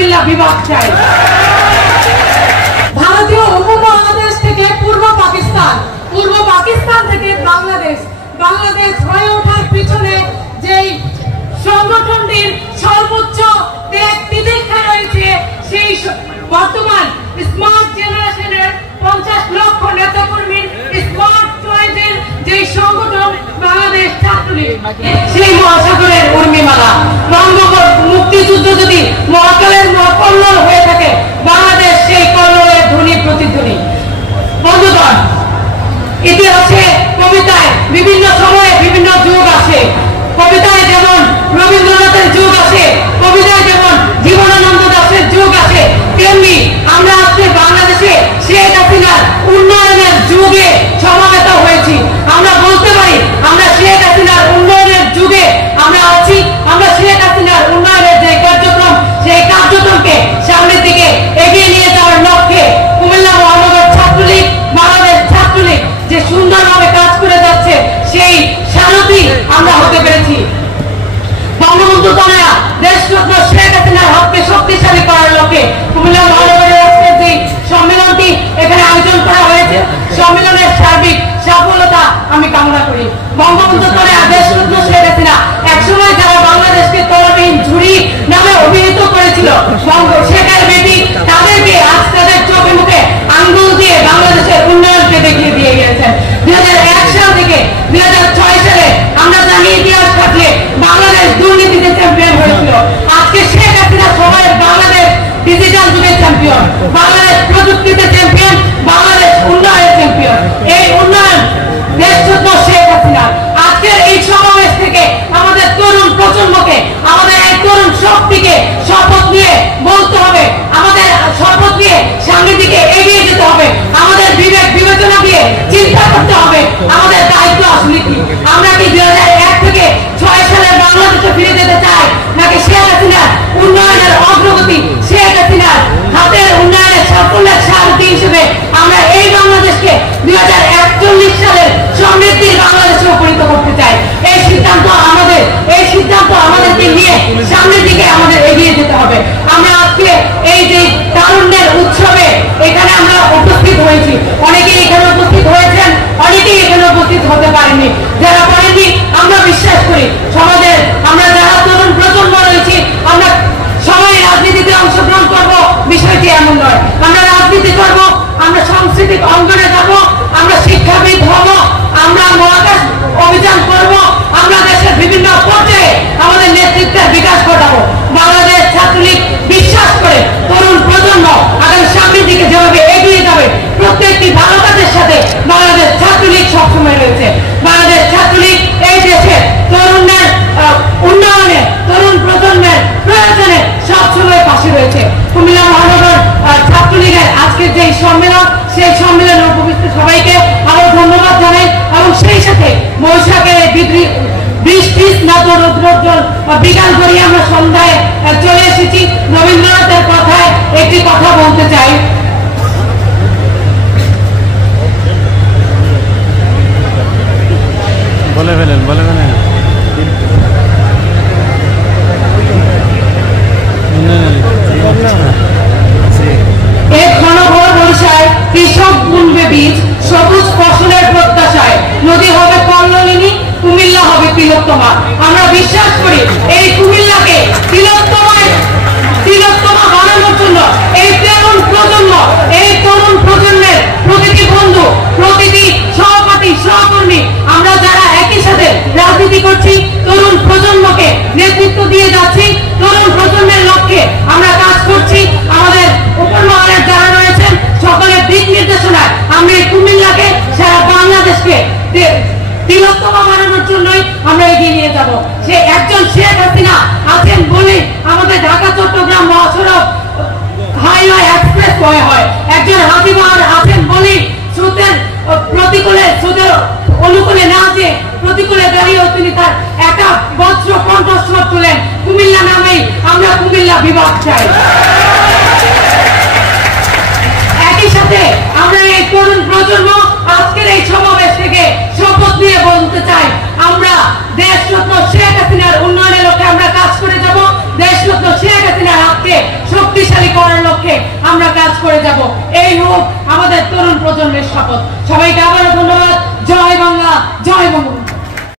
কুমিল্লা বিভাগ চাই। ভারতীয় উপমহাদেশ থেকে পূর্ব পাকিস্তান থেকে বাংলাদেশ হয়ে ওঠার পিছনে যেই সংগঠনটির সর্বোচ্চ ত্যাগ তিতিক্ষা রয়েছে, সেই বর্তমান স্মার্ট জেনারেশনের 50 লক্ষ নেতাকর্মীর স্মার্ট চয়েসের যে সংগঠন বাংলাদেশ ছাত্রলীগ, সেই মহাসাগরের উর্মিমালা মুক্তিযুদ্ধ যদি মহাকালের কল্লোল হয়ে থাকে, বাংলাদেশ সেই কল্লোলের ধ্বনি প্রতিধ্বনি। বন্ধুগণ, ইতিহাসে কবিতায় বিভিন্ন সময়ে বিভিন্ন যুগ আসে। কবিতায় যেমন রবীন্দ্রনাথের যুগ আসে, কবিতায় যেমন জীবনানন্দ দাশের যুগ আসে, তেমনি আমরা আজকে বাংলাদেশে শেখ হাসিনার উন্নয়নের যুগে সমাবেত হয়েছি। আমরা বলতে পারি আমরা শেখ হাসিনার উন্নয়নের যুগে আমরা আছি। আমরা শেখ হাসিনার উন্নয়নের যে কার্যক্রম, সেই কার্যক্রমকে সামনের দিকে এগিয়ে নিয়ে যাওয়ার লক্ষ্যে কুমিল্লা মহানগর ছাত্রলীগ, বাংলাদেশ ছাত্রলীগ যে সুন্দরভাবে কাজ করে যাচ্ছে, সেই সারথি আমরা হতে পেরেছি। বঙ্গবন্ধু কন্যা দেশরত্ন শেখ হাসিনার হাতকে শক্তিশালী করার লক্ষ্যে কুমিল্লা মহানগরের আজকের যে সম্মেলনটি এখানে আয়োজন করা হয়েছে, সম্মেলনের সার্বিক সফলতা আমি কামনা করি। বঙ্গবন্ধু কন্যা দেশরত্ন শেখ হাসিনা একসময় যারা বাংলাদেশকে তলবিহীন ঝুড়ি নামে অভিহিত করেছিল, শেখের বেটি, তাদেরকে আজ তাদের চোখে মুখে আঙ্গুল দিয়ে বাংলাদেশের উন্নয়নকে দেখিয়ে দিয়ে গিয়েছেন। 2001 সাল থেকে 2006 সালে আমরা জানি ইতিহাস ঘটলে বাংলাদেশ দুর্নীতিতে চ্যাম্পিয়ন হয়েছিল। আজকে শেখ হাসিনা সময়ের বাংলাদেশ ডিজিটাল যুগের চ্যাম্পিয়ন, বাংলাদেশ প্রযুক্তিতে চ্যাম্পিয়ন, বাংলাদেশ উন্নয়নের চ্যাম্পিয়ন। এই উন্নয়ন দেশরত্ন শেখ হাসিনা। আজকের এই সমাবেশ থেকে আমাদের তরুণ প্রজন্মকে, আমাদের এই তরুণ শক্তিকে শপথ নিয়ে বলতে হবে, আমাদের শপথ নিয়ে সামনের দিকে এগিয়ে যেতে হবে, আমাদের বিবেক বিবেচনা দিয়ে চিন্তা করতে হবে আমাদের দায়িত্ব আসলে কি। আমরা কি 2001 থেকে 6 সালের বাংলাদেশে ফিরে যেতে চাই, নাকি শেখ হাসিনার উন্নয়নের অগ্রগতি, শেখ হাসিনার হাতের উন্নয়নের সাফল্যের সারথি হিসেবে আমরা এই বাংলাদেশকে 2041 সালের সমৃদ্ধির বাংলাদেশে উপনীত করতে চাই। এই সিদ্ধান্ত আমাদেরকে নিয়ে সামনের দিকে আমাদের এগিয়ে যেতে হবে। আমরা আজকে এই যে তারুণ্যের উৎসবে এখানে আমরা উপস্থিত হয়েছি, অনেকেই এখানে উপস্থিত হয়েছেন, অনেকেই এখানে উপস্থিত হতে পারেনি। যারা পারেনি, আমরা বিশ্বাস করি সমাজের আমরা যারা তরুণ প্রজন্ম রয়েছি, আমরা সবাই রাজনীতিতে অংশগ্রহণ করব, বিষয়টি এমন নয়। আমরা রাজনীতি করব, আমরা সাংস্কৃতিক অঙ্গনে যাব, আমরা শিক্ষাবিদ হব, আমরা মহাকাশ অভিযান করব, আমরা দেশের বিভিন্ন পর্যায়ে আমাদের নেতৃত্বের বিকাশ ঘটাবো। বাংলাদেশ ছাত্রলীগ বিশ্বাস করে তরুণ প্রজন্ম আগামী সামনের দিকে যেভাবে এগিয়ে যাবে, প্রত্যেকটি ভালো কাজের সাথে বাংলাদেশ ছাত্রলীগ সবসময় রয়েছে। বাংলাদেশ ছাত্রলীগ এই দেশের তরুণের উন্নয়নে, তরুণ প্রজন্মের প্রয়োজনে সবসময় পাশে রয়েছে। কুমিল্লা মহানগর ছাত্রলীগের আজকের যে সম্মেলন, সেই সম্মেলনে উপস্থিত সবাইকে আরো ধন্যবাদ জানাই, এবং সেই সাথে বৈশাখের বৃষ্টি স্নাত রৌদ্রোজ্জ্বল বিকাল গড়িয়ে আমরা সন্ধ্যায় চলে এসেছি। রবীন্দ্রনাথের কথায় একটি কথা বলতে চাই। বলে ফেলেন। এক ঘনঘোর বর্ষায় কৃষক বুনবে বীজ, সবুজ ফসলের প্রত্যাশায় নদী হবে কল্লোলিনী, কুমিল্লা হবে তিলোত্তমা। আমরা বিশ্বাস করি এই কুমিল্লাকে তিলোত্তমা বানানোর জন্য এই তরুণ প্রজন্মের প্রতিটি বন্ধু, প্রতিটি সহপাঠী, সহকর্মী, আমরা যারা একই সাথে রাজনীতি করছি, তরুণ প্রজন্মকে নেতৃত্ব দিয়ে যাচ্ছি, তরুণ প্রজন্মের লক্ষ্যে আমরা কাজ করছি। আমাদের উপর মহলের যারা রয়েছেন সকলের দিক নির্দেশনায় আমরা এই কুমিল্লাকে, সারা বাংলাদেশকে তিলোত্তমা বানানোর জন্যই আমরা এগিয়ে নিয়ে যাব। সে একজন শেখ হাসিনা আছেন বলে আমাদের ঢাকা চট্টগ্রাম মহাসড়ক হাইওয়ে এক্সপ্রেস হয়, একজন হাজিবাহার আছেন বলে স্রোতের অনুকূলে না যে প্রতিকূলে দাঁড়িয়েও তিনি তার একা বজ্র কণ্ঠস্বর তুলেন, কুমিল্লা নামেই আমরা কুমিল্লা বিভাগ চাই। একই সাথে আমরা এই তরুণ প্রজন্ম আজকের এই সমাবেশ থেকে শপথ নিয়ে বলতে চাই, আমরা দেশরত্ন শেখ হাসিনার উন্নয়নের লক্ষ্যে আমরা কাজ করে যাব। দেশরত্ন শেখ হাসিনার হাতকে শক্তি শক্তিশালী করার লক্ষ্যে আমরা কাজ করে যাব। এই হোক আমাদের তরুণ প্রজন্মের শপথ। সবাইকে আবারও ধন্যবাদ। জয় বাংলা, জয় বঙ্গবন্ধু।